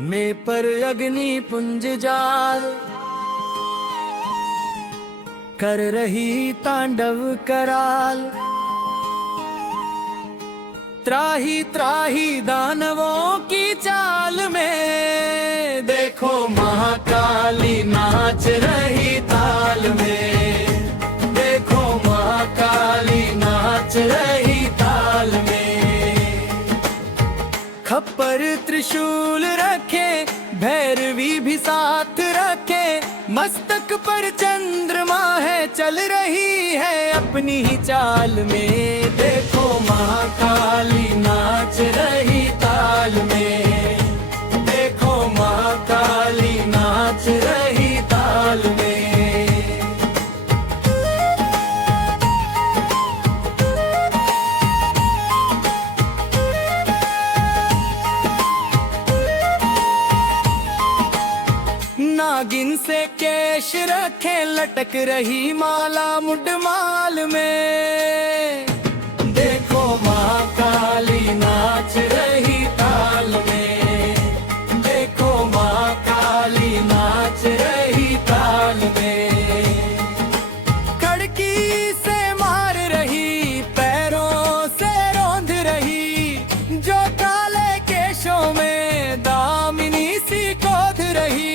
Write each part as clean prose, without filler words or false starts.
में पर अग्नि पुंज जाल कर रही तांडव कराल। त्राही त्राही दानवों की चाल में देखो महाकाली नाच रही ताल में। देखो महाकाली नाच रही ताल में। खप्पर त्रिशूल रखे भैरवी भी साथ रखे, मस्तक पर चंद्रमा है चल रही है अपनी ही चाल में। देखो महाकाली नाच रही ताल में। देखो महाकाली नाच रही ताल में। नागिन से केश रखे लटक रही माला मुडमाल में। देखो महाकाली नाच रही ताल में। देखो महाकाली नाच रही ताल में। कड़की से मार रही पैरों से रौंद रही, जो काले केशों में दामिनी सी कोध रही।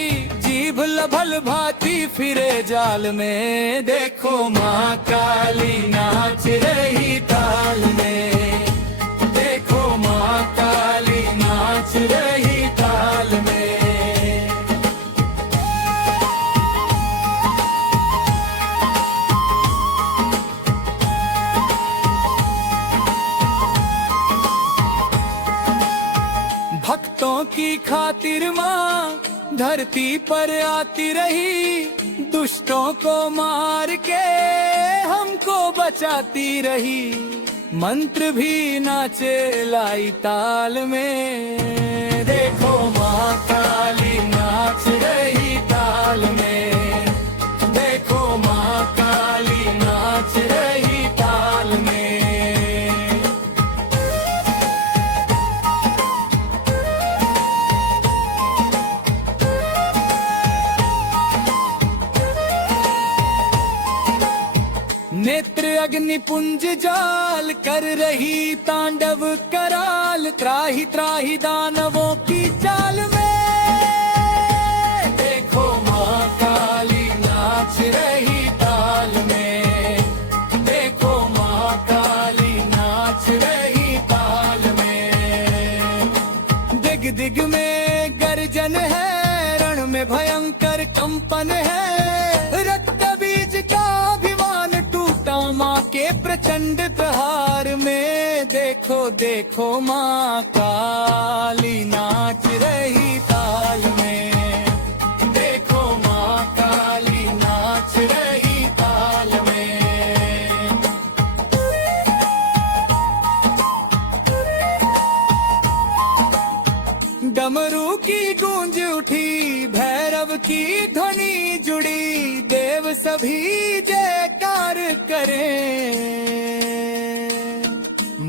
भल भाती फिरे जाल में। देखो महाकाली नाच रही ताल में। देखो महाकाली नाच रही ताल में। भक्तों की खातिर माँ धरती पर आती रही, दुष्टों को मार के हमको बचाती रही। मंत्र भी नाचे लाई ताल में। देखो महाकाली नाच रही ताल में। देखो महाकाली नाच रही ताल में। नेत्र अग्नि पुंज जाल कर रही तांडव कराल। त्राही त्राही दानवों की चाल में। देखो महाकाली नाच रही ताल में। देखो महाकाली नाच रही ताल में। दिग दिग में गर्जन है, रण में भयंकर कंपन है। रक्त बीज का माँ के प्रचंड प्रहार में। देखो देखो माँ काली नाच रही ताल में। देखो माँ काली नाच रही ताल में। डमरू की गूंज उठी, भैरव की ध्वनि जुड़ी। देव सभी जयकार करें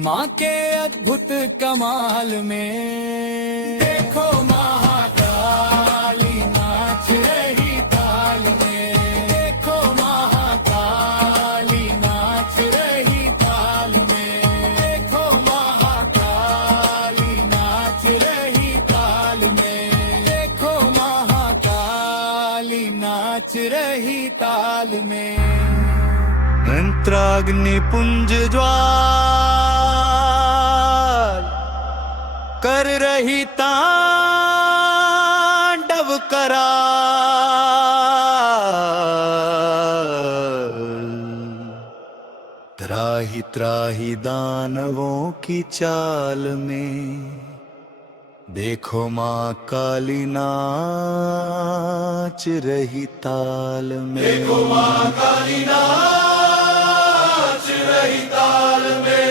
माँ के अद्भुत कमाल में। देखो महाकाली नाच रही ताल में। देखो महाकाली नाच रही ताल में। देखो महाकाली नाच रही ताल में। देखो महाकाली नाच रही ताल में। मंत्राग्नि पुंज ज्वाल कर रही तांडव कराल। त्राही त्राही दानवों की चाल में। देखो माँ काली नाच रही ताल में। देखो माँ काली नाच रही ताल में।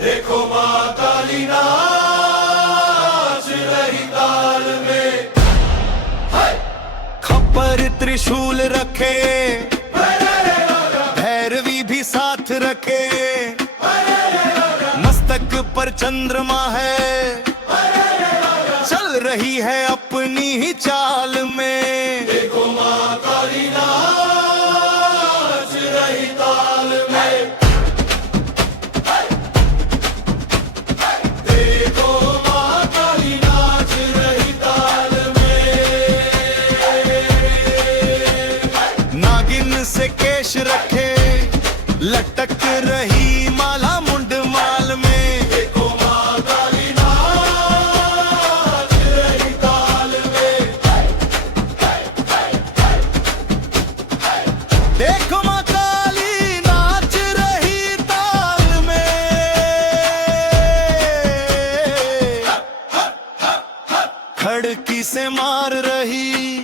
देखो माँ काली नाच रही ताल में। खप्पर त्रिशूल रखे भैरवी भी साथ रखे, मस्तक पर चंद्रमा है रही है अपनी ही चाल में। देखो माँ काली नाच रही ताल में। देखो माँ काली नाच रही ताल में। नागिन से केश रखे लटक रही माला मुंड माल में। देखो माँ काली नाच रही ताल में। देखो माँ काली नाच रही ताल में। खड़की से मार रही,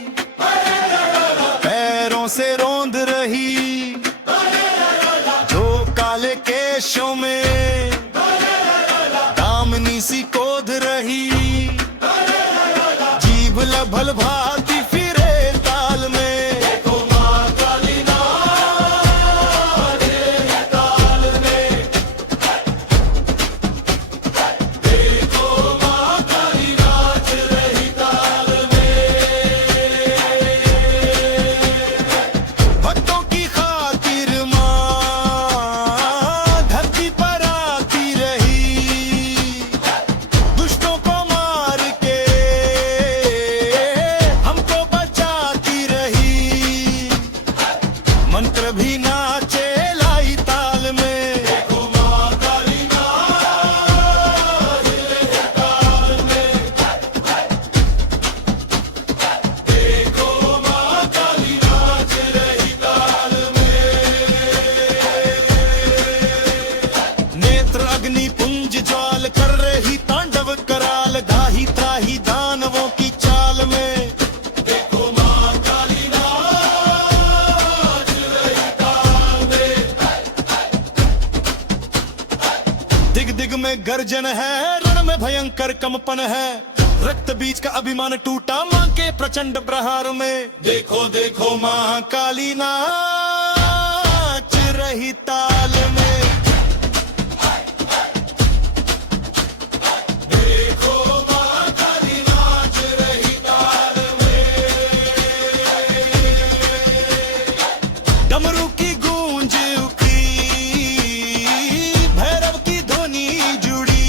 पैरों से रोंद रही, जो काले केशों में दामनी सी कोद रही। जीभ लभल भाती फिरे ताल में। देखो माँ काली नाच रही ताल में। देखो माँ काली नाच रही ताल में। भक्तों की खातिर माँ धरती पर आती रही, दुष्टों को मार के हमको बचाती रही। मंत्र भी नाचे लाई ताल में। देखो माँ काली नाच रही ताल में। देखो माँ काली नाच रही ताल में। नेत्र अग्नि पुंज ज्वाल कर रही तांडव कराल, दाही त्राही दानवों की चाल में। देखो माँ काली नाच रही ताल में। दिग दिग में गर्जन है, रण में भयंकर कंपन है। रक्त बीज का अभिमान टूटा मां के प्रचंड प्रहार में। देखो देखो मां काली नाच रही ताल में। देखो माँ काली नाच रही ताल में। डमरू की गूंज उठी, भैरव की ध्वनि जुड़ी,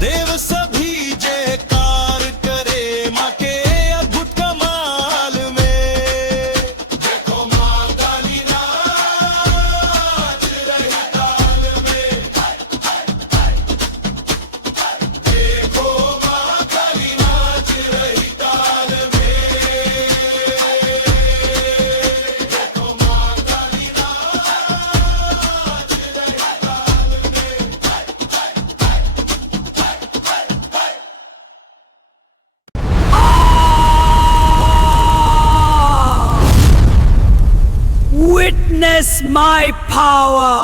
देव सभी जयकार करे मां के अद्भुत कमाल में। देखो माँ काली नाच रही ताल में। देखो माँ काली नाच रही ताल में। देखो माँ काली नाच रही Witness my power!